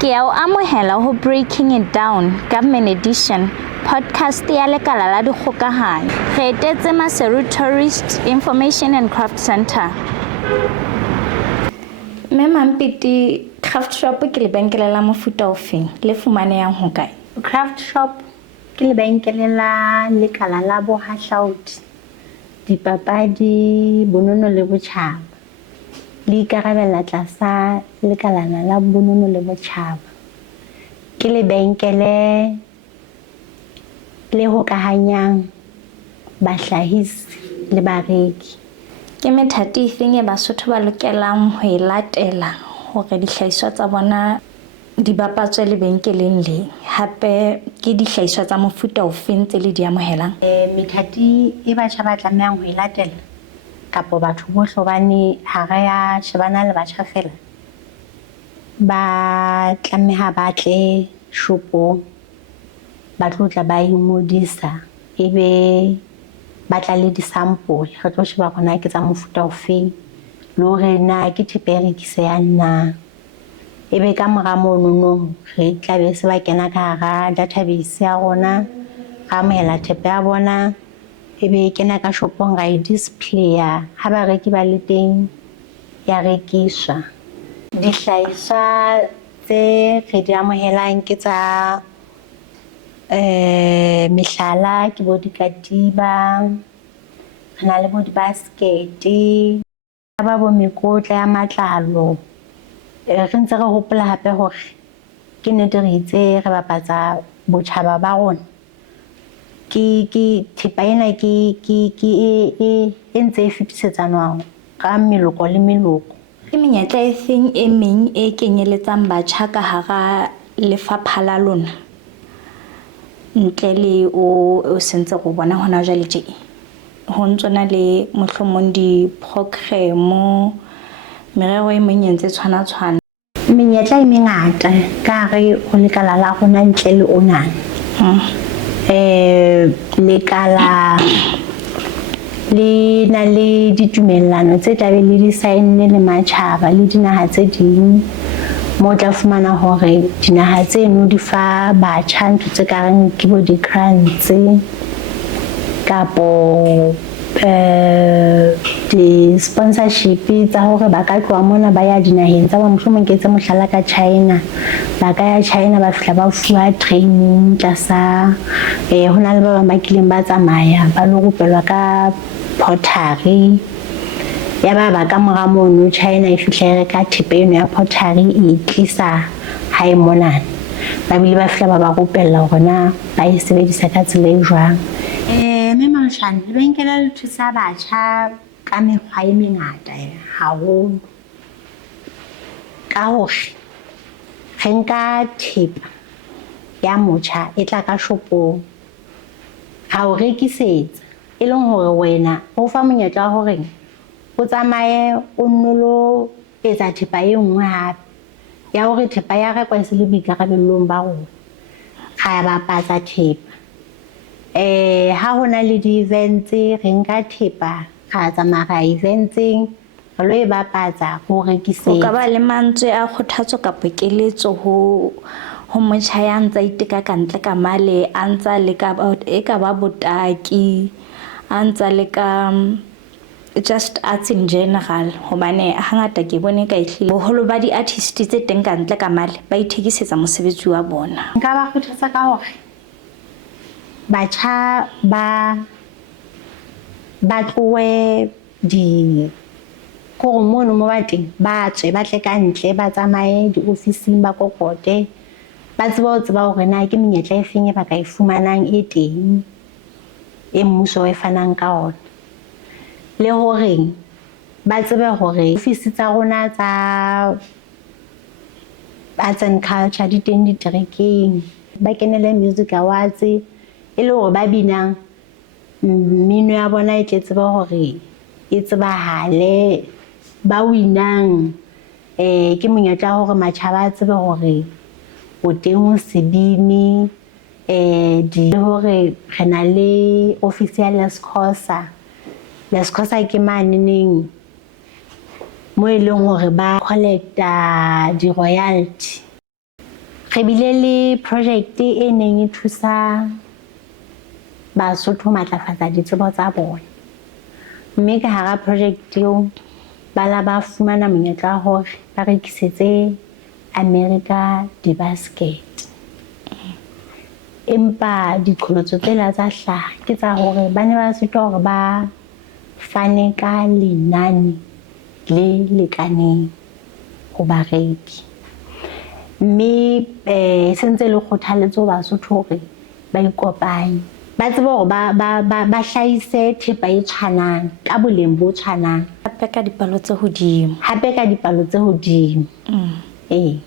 Ke a o amohela ho Breaking It Down, Government Edition, podcast ya lekala la dikgokahanyo. Re etetse Maseru Tourist Information and Craft Center. Mme Mampiti, craft shop ke lebenkele la mofuta ofeng le fumanehang hokae? Craft shop ke lebenkele la lekala la bohahlaudi, dipapadi, bonono le botjhaba. Le ikarabella tlasa lekalana la bonono le botjhaba. Ke lebenkele le hokahanyang bahlahisi le bareki. Ke methati efeng e Basotho ba lokelang ho e latela hore dihlahiswa tsa bona di bapatswe lebenkeleng le? Hape ke dihlahiswa tsa mofuta ofeng tse le di amohelang? Methati e batjha ba tlamehang ho e latela kapo batho bohle hobane ha re ya shebana le batjha fela, ba tlameha ba tle shopong ba tlotla ba ingodisa ebe ba tla le disampole. Re tlo sheba hore na ke tsa mofuta ofeng le hore na ke thepe e rekisehang na. Ebe ka mora mono re tla be se ba kena ka hara database ya rona, ra amohela thepe ya bona, ebe kena ka shopong ra e displaya ha bareki ba le teng ya rekiswa. Dihlahiswa tse re di amohelang ke tsa mehlala, ke bo dikatiba, re na le bo dibaskete, ba bo mekotla ya matlalo. Re ntse re hopola hape hore ke nnete re itse re bapatsa botjhaba ba rona. Ke thepa ena ke ntse e fetisetsanwa ka meloko le meloko. Ke menyetla efeng e meng e kenyeletsang batjha ka hara lefapha la lona ntle le o sentse go bona hona jwale tje? Ho ntsona le mohlomong di-program, merero e meng e ntse tshwana. Menyetla e mengata ka hare ho lekala la rona ntle le ona. Lekala le na le ditumellano tse tlabe le di saenne le matjhaba le dinaha tse ding, mo tla fumana hore dinaha tseno di fa batjha ntho tse kareng ke bo di-grants kapo di-sponsorship tsa hore ba ka tloha mona ba ya dinaheng tsa ba. Mohlomong ke etse mohlala ka China, ba ka ya China ba fihla ba fuwa training tlasa ho na le ba bang ba kileng ba tsamaya ba lo rupelwa ka pottery. Ya ba ka mora mono China e fihla ka thepe eno ya pottery e tlisa hae mona, ba bile ba fihla ba ba rupella hore na ba e sebedisa ka tsela e jwang. Memangshane lebenkele le thusa batjha ka mekgwa e mengata haholo, ka hore re nka thepa ya motjha e tla ka shopong, ha o rekisetsa e leng hore wena o fa monyetla hore o tsamaye o nnolo etsa thepa e nngwe hape ya hore thepa ya rekwa e se le boikarabellong ba rona. Ra bapatsa thepa ha hona le di-events re nka thepa ra tsamaya events-eng re lo e bapatsa ho rekisetsa. O ka ba le mantswe a kgothatso kapa keletso ho motjha ya ntsa iteka ka ntle ka male, a ntsa le ka e ka ba botaki, a ntsa le ka just arts in general, hobane hangata ke bone ka ehlile boholo ba di-artist tse teng ka ntle ka male ba ithekisetsa mosebetsi wa bona. Nka ba kgothatsa ka hore batjha ba tlohe kore mono mo bateng ba tswe ba tle ka ntle ba tsamaye di-ofising ba kokote ba tseba hore na ke menyetla e feng e ba ka e fumanang e teng e mmuso e fanang ka ona, le hore ba tsebe hore ofisi tsa rona tsa arts and culture di teng diterekeng, ba kenele music awards e le hore ba binang mmino ya bona e tle tseba hore e tsebahale, ba winang ke monyetla hore matjhaba a tsebe hore o teng ho sebini hore re na le ofisi ya Lescosa ke maneneng mo e leng hore ba collecta di-royalty re bile le project e neng e thusa Basotho matlafatsa ditsebo tsa bona, mme ka hara project eo ba la ba fumana monyetla hore ba rekisetse America di-basket. Empa diqholotso tsela tsa hlaha ke tsa hore ba ne ba sitwa hore ba fane ka lenane le lekaneng ho bareki, mme sentse le kgothaletso Basotho hore ba ikopanye ba tsebe hore ba hlahise thepa e tshwanang ka boleng bo tshwanang, hape ka dipalo tse hodimo. Ee.